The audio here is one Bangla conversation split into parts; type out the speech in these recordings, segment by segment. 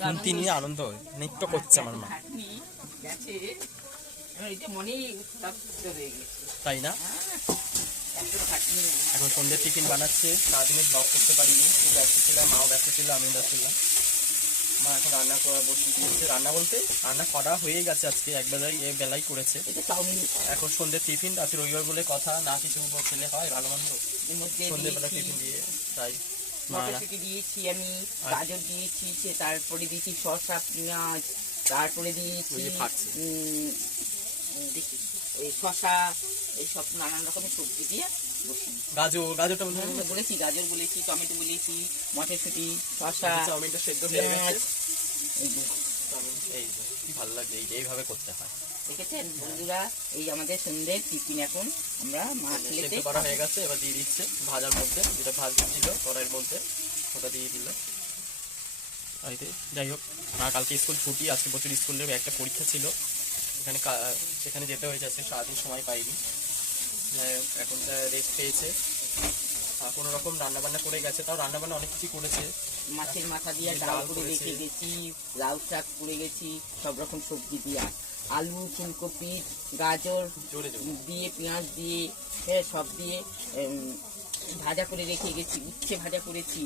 খুন্তি নিয়ে আনন্দ নৃত্য করছে আমার মা। তাই না? এখন সন্ধ্যের টিফিন বানাচ্ছে। সারাদিনে ব্লগ করতে পারিনি। ব্যস্ত ছিলাম, মাও ব্যস্ত ছিল, আমিও ব্যস্ত ছিলাম। মা এখন রান্না করা বসে দিয়েছে। রান্না বলতে রান্না করা হয়ে গেছে আজকে। এক বেলায় এ বেলাই করেছে। এখন সন্ধ্যের টিফিন আজকে রবিবার বলে কথা। না কিছু খেলে হয় ভালো মন্দ। সন্ধ্যেবেলা টিফিন দিয়ে, তাই। মটরশুঁটি দিয়েছি আমি গাজর দিয়েছি সে তারপরে দিয়েছি শসা পেঁয়াজ তারপরে দিয়েছি দেখি শসা এইসব নানান রকমের সবজি দিয়ে গাজর গাজরটা বলেছি গাজর বলেছি টমেটো বলেছি মটরশুঁটি শসা চাউমিনটা সেদ্ধ হয়ে পেঁয়াজ এই ভালো যে এইভাবে করতে হয়। দেখেছেন? বন্ধুরা এই আমাদের সন্ধ্যের টিফিন এখন আমরা মা সেদ্ধ করা হয়ে গেছে এবার দিয়ে দিচ্ছে ভাজার মধ্যে যেটা ভাজ ছিল কড়াইয়ের মধ্যে ওটা দিয়ে দিল এইতে যাই হোক না কালকে স্কুল ছুটি আজকে প্রচুর স্কুলের একটা পরীক্ষা ছিল। এখানে কা- সেখানে যেতে হয়েছে আজকে সারাদিন সময় পাইনি। এখন রেস্ট পেয়েছে। আর কোনো রকম রান্না বান্না করে গেছে তাও রান্না বান্না অনেক কিছু করেছে। মাছের মাথা দিয়ে ডাল করে রেখে গেছি লাউ শাক করে গেছি সব রকম সবজি দিয়া। আলু ফুলকপি গাজর জোরে জোরে। দিয়ে পেঁয়াজ দিয়ে হ্যাঁ, সব দিয়ে ভাজা করে রেখে গেছি উচ্ছে ভাজা করেছি।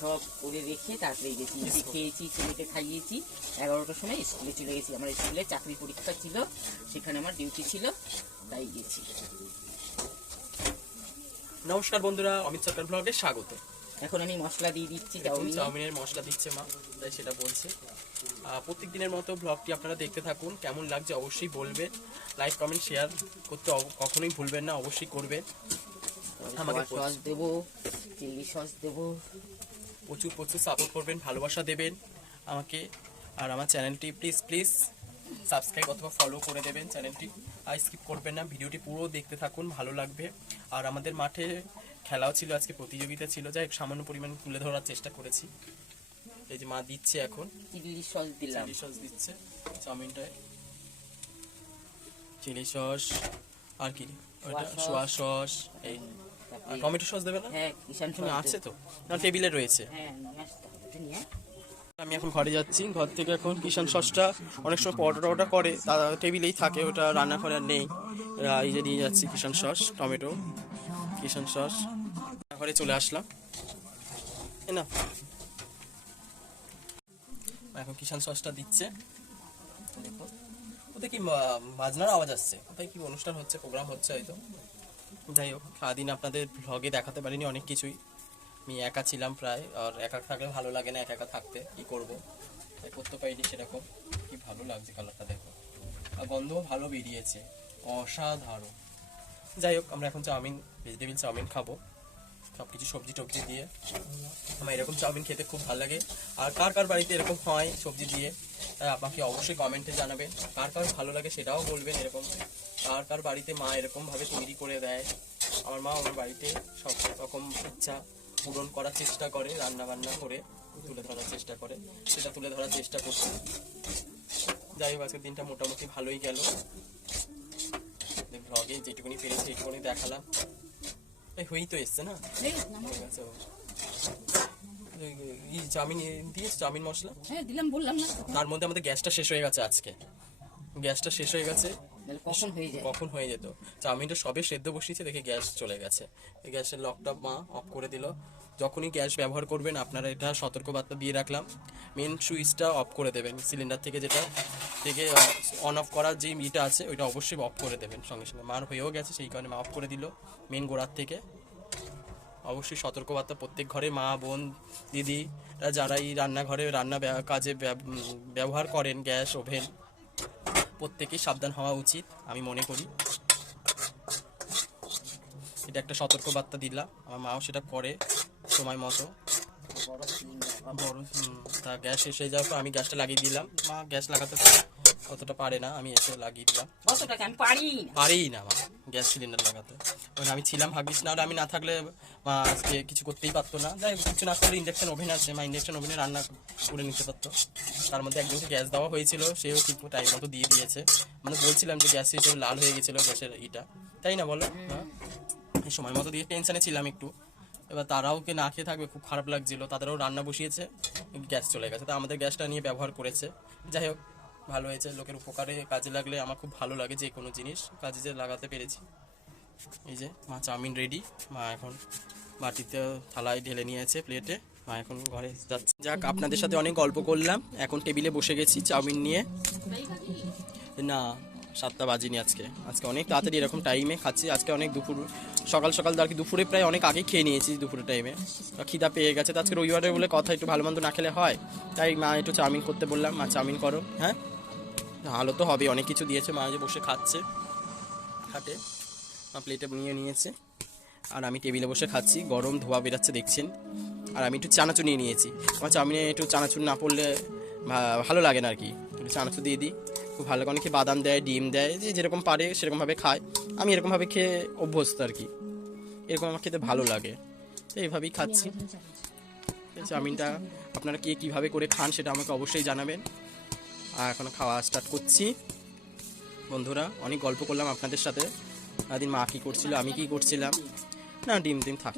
সব করে রেখে তারপরে গেছি খেয়েছি ছেলেকে খাইয়েছি। এগারোটার সময় স্কুলে চলে গেছি। আমার স্কুলে চাকরি পরীক্ষা ছিল সেখানে আমার ডিউটি ছিল তাই গেছি। নমস্কার বন্ধুরা অমিত সরকার ব্লগে স্বাগত। এখন আমি মশলা দিয়ে দিচ্ছি চাউমিনের মশলা দিচ্ছে মা তাই সেটা বলছে। প্রত্যেক দিনের মতো ব্লগটি আপনারা দেখতে থাকুন। কেমন লাগছে অবশ্যই বলবেন। লাইক কমেন্ট শেয়ার করতে কখনোই ভুলবেন না অবশ্যই করবেন। আমাকে সস দেবো চিলি সস দেবো। প্রচুর প্রচুর সাপোর্ট করবেন ভালোবাসা দেবেন আমাকে। আর আমার চ্যানেলটি প্লিজ প্লিজ সাবস্ক্রাইব অথবা ফলো করে দেবেন চ্যানেলটি আর স্কিপ করবেন না ভিডিওটি পুরো দেখতে থাকুন ভালো লাগবে। আর আমাদের মাঠে খেলাও ছিল আজকে প্রতিযোগিতা ছিল যাই হোক সামান্য পরিমাণ তুলে ধরার চেষ্টা করেছি। এই যে মা দিচ্ছে এখন। চিলি সস দিলাম। চিলি সস দিচ্ছে চাউমিনটায়। চিলি সস আর কি? Soya sauce. এই আর টমেটো সস দেবে না? হ্যাঁ আছে তো? না টেবিলে রয়েছে। হ্যাঁ আমি এখন ঘরে যাচ্ছি ঘর থেকে এখন কিষান সসটা অনেক সময় পরোটা টরোটা করে তা টেবিলেই থাকে ওটা রান্না করে আর নেই এই যে নিয়ে যাচ্ছি Kissan sauce tomato Kissan sauce. ঘরে চলে আসলাম। না এখন কিষান সসটা দিচ্ছে। দেখো, ওতে কি বাজনার আওয়াজ আসছে। কোথায় কি অনুষ্ঠান হচ্ছে প্রোগ্রাম হচ্ছে হয়তো। যাই হোক, সারাদিন আপনাদের ভ্লগে দেখাতে পারিনি অনেক কিছুই। আমি একা ছিলাম প্রায়, আর একা থাকলে ভালো লাগে না, একা একা থাকতে। কি করব? তাই করতে পারিনি সেরকম। কি ভালো লাগছে কালারটা দেখো। আর গন্ধও ভালো বেরিয়েছে। অসাধারণ। যাই হোক, আমরা এখন চাউমিন ভেজিটেবিল চাউমিন খাব। সব কিছু সবজি টবজি দিয়ে। আমার এরকম চাউমিন খেতে খুব ভালো লাগে। আর কার কার বাড়িতে এরকম হয় সবজি দিয়ে আপনাকে অবশ্যই কমেন্টে জানাবেন। কার কার ভালো লাগে সেটাও বলবেন এরকম। কার কার বাড়িতে মা এরকম ভাবে তৈরি করে দেয়। আমার মা আমার বাড়িতে সব রকম ইচ্ছা পূরণ করার চেষ্টা করে রান্না বান্না করে, তুলে ধরার চেষ্টা করে। সেটা তুলে ধরার চেষ্টা করছে। যাই হোক, আজকের দিনটা মোটামুটি ভালোই গেল। ব্লগে যেটুকুনি পেরেছি এইটুকুনি দেখালাম। এই হয়েই তো এসছে না ও। এই- এই চাউমিন দিয়েছে? চাউমিন মশলা? হ্যাঁ দিলাম বললাম না। তার মধ্যে আমাদের গ্যাসটা শেষ হয়ে গেছে আজকে। গ্যাসটা শেষ হয়ে গেছে। কখন হয়ে যায়? কখন হয়ে যেত? চাউমিনটা সবে সেদ্ধ বসিয়েছে দেখে গ্যাস চলে গেছে। গ্যাসের লকটা মা অফ করে দিল। যখনই গ্যাস ব্যবহার করবেন আপনারা এটা সতর্কবার্তা দিয়ে রাখলাম। মেন সুইচটা অফ করে দেবেন সিলিন্ডার থেকে যেটা থেকে অন অফ করার যে ইটা আছে ওইটা অবশ্যই অফ করে দেবেন সঙ্গে সঙ্গে। মার হয়েও গেছে সেই কারণে মা অফ করে দিল মেন গোড়ার থেকে। অবশ্যই সতর্কবার্তা প্রত্যেক ঘরে, মা, বোন, দিদি যারা এই রান্নাঘরে রান্না কাজে ব্যব- ব্যবহার করেন, গ্যাস, ওভেন, প্রত্যেকেই সাবধান হওয়া উচিত, আমি মনে করি। এটা একটা সতর্কবার্তা দিলাম, আমার মাও সেটা করে সময় মতো। বড় তা গ্যাস হয়ে যাওয়ার পর আমি গ্যাসটা লাগিয়ে দিলাম। মা, গ্যাস লাগাতে অতটা পারে না আমি এসে লাগিয়ে দিলাম। কত আমি পারি না। পারেই না মা। গ্যাস সিলিন্ডার লাগাতে। ওখানে আমি ছিলাম ভাগ্যিস না আমি না থাকলে মা আজকে কিছু করতেই পারতো না। যাই কিছু না করলে ইন্ডাকশন ওভেন আছে মা ইন্ডাকশন ওভেনে রান্না করে নিতে পারতো। তার মধ্যে একজনকে গ্যাস দেওয়া হয়েছিল সেও ঠিক টাইম মতো দিয়ে দিয়েছে। মানে বলছিলাম যে গ্যাস হিসেবে লাল হয়ে গেছিল গ্যাসের ইটা। তাই না বলো এই সময় মতো দিয়ে টেনশনে ছিলাম একটু। এবার তারাও কে না খেয়ে থাকবে খুব খারাপ লাগছিল। তাদেরও রান্না বসিয়েছে গ্যাস চলে গেছে। তা আমাদের গ্যাসটা নিয়ে ব্যবহার করেছে। যাই হোক ভালো হয়েছে, লোকের উপকারে কাজে লাগলে আমার খুব ভালো লাগে যে কোনো জিনিস কাজে যে লাগাতে পেরেছি। এই যে, মা চাউমিন রেডি মা এখন বাটিতে থালায় ঢেলে নিয়েছে প্লেটে মা এখন ঘরে যাচ্ছে। যাক, আপনাদের সাথে অনেক গল্প করলাম, এখন টেবিলে বসে গেছি চাউমিন নিয়ে। না, সাতটা বাজিনি আজকে। আজকে অনেক তাড়াতাড়ি এরকম টাইমে খাচ্ছি, আজকে অনেক দুপুর, সকাল সকাল আর কি দুপুরে প্রায় অনেক আগে খেয়ে নিয়েছি দুপুরের টাইমে খিদা পেয়ে গেছে, তো আজকে রবিবারে বলে কথা একটু ভালো মন্দ না খেলে হয়। তাই মা একটু চাউমিন করতে বললাম, মা চাউমিন করো হ্যাঁ? ভালো তো হবে অনেক কিছু দিয়েছে, মা যে বসে খাচ্ছে। খাটে মা প্লেটে নিয়ে নিয়েছে। আর আমি টেবিলে বসে খাচ্ছি, গরম ধোয়া বেরাচ্ছে, দেখছেন? আর আমি একটু চানাচুর নিয়ে নিয়েছি। আমার চাউমিনে একটু চানাচুর না পড়লে ভালো লাগে না আর কি। একটু চানাচুর দিয়ে দিই। খুব ভালো অনেকে বাদাম দেয়, ডিম দেয়, যে যেরকম পারে সেরকমভাবে খায়। আমি এরকমভাবে খেয়ে অভ্যস্ত আর কি। এরকম আমার খেতে ভালো লাগে। তো এইভাবেই খাচ্ছি। চাউমিনটা আপনারা কে কীভাবে করে খান সেটা আমাকে অবশ্যই জানাবেন। আর এখন খাওয়া স্টার্ট করছি। বন্ধুরা অনেক গল্প করলাম আপনাদের সাথে। সারাদিন মা কী করছিল আমি কী করছিলাম? না ডিম ডিম থাক।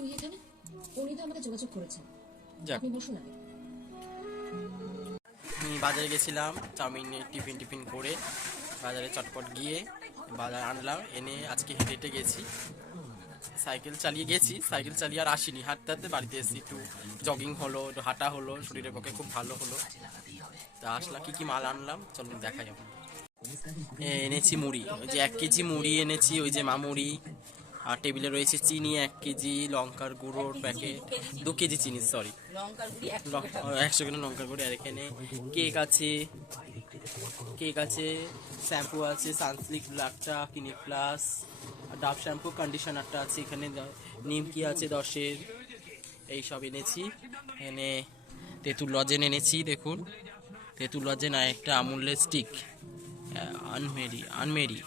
যাক। বাজারে গেছিলাম চাউমিন টিফিন টিফিন করে বাজারে চটপট গিয়ে বাজার আনলাম। এনে আজকে হেঁটে হেঁটে গেছি। সাইকেল চালিয়ে গেছি সাইকেল চালিয়ে আর আসিনি। হাঁটতে হাঁটতে বাড়িতে এসেছি। একটু জগিং হলো একটু হাঁটা হলো শরীরের পক্ষে খুব ভালো হলো। তা আসলাম কি কি মাল আনলাম? চলুন দেখা এ, এনেছি মুড়ি। ওই যে এক কেজি মুড়ি এনেছি ওই যে মামুড়ি। আর টেবিলে রয়েছে চিনি এক কেজি লঙ্কার গুঁড়োর প্যাকেট। দু কেজি চিনি সরি একশো গ্রাম। লঙ্কার গুঁড়ি। আর এখানে কেক আছে। কেক আছে শ্যাম্পু আছে সানসিল্ক ব্ল্যাকটা ক্লিনিক প্লাস ডাব শ্যাম্পু কন্ডিশনারটা আছে এখানে। নিমকি আছে দশের। এই সব এনেছি। এখানে তেঁতুল লজেন এনেছি দেখুন। তেঁতুল লজেন আর একটা আমুলের স্টিক আনমেরি আনমেরি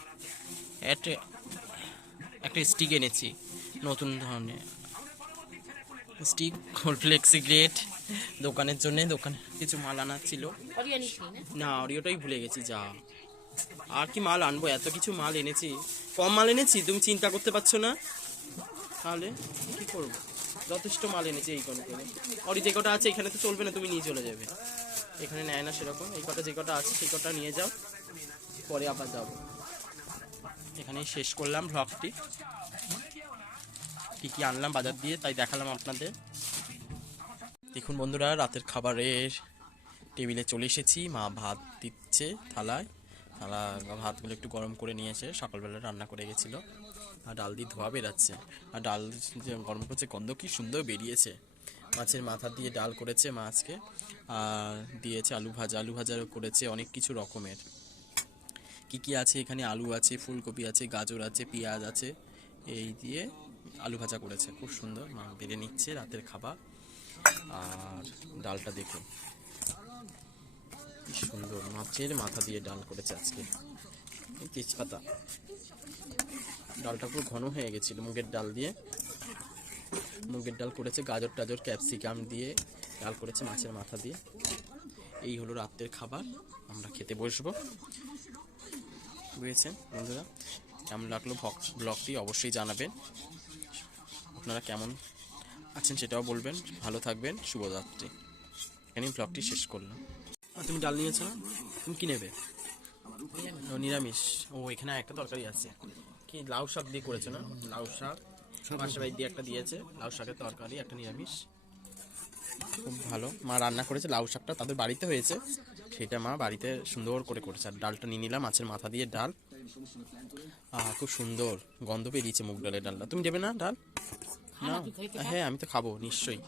একটা একটা স্টিক এনেছি নতুন ধরনের। স্টিক ফ্লেক্স সিগারেট দোকানের জন্য দোকানে কিছু মাল আনা ছিল। না? না অরিওটাই ভুলে গেছি যা। আর কি মাল আনব এত কিছু মাল এনেছি। কম মাল এনেছি তুমি চিন্তা করতে পারছ না? তাহলে কি করব? যথেষ্ট মাল এনেছি এই কোনো করে অরি যে কটা আছে, এখানে তো চলবে না, তুমি নিয়ে চলে যাবে। এখানে নেয় না সেরকম। এই কটা যে কটা আছে, সেই কটা নিয়ে যাও। পরে আবার যাব। এখানেই শেষ করলাম ভ্লগটি কি কি আনলাম বাজার দিয়ে, তাই দেখালাম আপনাদের। দেখুন বন্ধুরা, রাতের খাবারের টেবিলে চলে এসেছি। মা ভাত দিচ্ছে থালায়। থালা, ভাতগুলো একটু গরম করে নিয়েছে। সকালবেলা রান্না করে গেছিল। আর ডাল দিয়ে ধোয়া বেরাচ্ছে। আর ডাল গরম করছে, গন্ধ কি সুন্দর বেরিয়েছে। মাছের মাথা দিয়ে ডাল করেছে মাছকে, আর দিয়েছে আলু ভাজা। আলু ভাজাও করেছে অনেক কিছু রকমের। কি কি আছে এখানে? আলু আছে, ফুলকপি আছে, গাজর আছে, পেঁয়াজ আছে। এই দিয়ে আলু ভাজা করেছে। খুব সুন্দর। মা বেড়ে নিচ্ছে রাতের খাবার। আর ডালটা দেখুন। কি সুন্দর। মাছের মাথা দিয়ে ডাল করেছে আজকে। তেজপাতা। ডালটা পুরো ঘন হয়ে গেছিল, মুগের ডাল দিয়ে। মুগের ডাল করেছে গাজর টাজর, ক্যাপসিকাম দিয়ে, ডাল করেছে মাছের মাথা দিয়ে। এই হলো রাতের খাবার, আমরা খেতে বসবো। বুঝেছেন বন্ধুরা? কেমন লাগল ব্লগটি অবশ্যই জানাবেন। আপনারা কেমন আছেন সেটাও বলবেন। ভালো থাকবেন, শুভরাত্রি। এখানেই ব্লগটি শেষ করলাম। তুমি ডাল নিয়েছো তুমি কি নেবে? নিরামিষ। ও এখানে একটা তরকারি আছে। কি লাউ শাক দিয়ে করেছে না? লাউ শাক পাশে বাড়ি দিয়ে একটা দিয়েছে। লাউ শাকের তরকারি একটা নিরামিষ। খুব ভালো। মা রান্না করেছে লাউ শাকটা তাদের বাড়িতে হয়েছে। সেটা মা বাড়িতে সুন্দর করে করেছে। আর ডালটা নিয়ে নিলাম মাছের মাথা দিয়ে ডাল। আহ খুব সুন্দর গন্ধ বেরিয়েছে মুগ ডালের ডালটা। তুমি দেবে না ডাল? না? হ্যাঁ আমি তো খাব নিশ্চয়ই।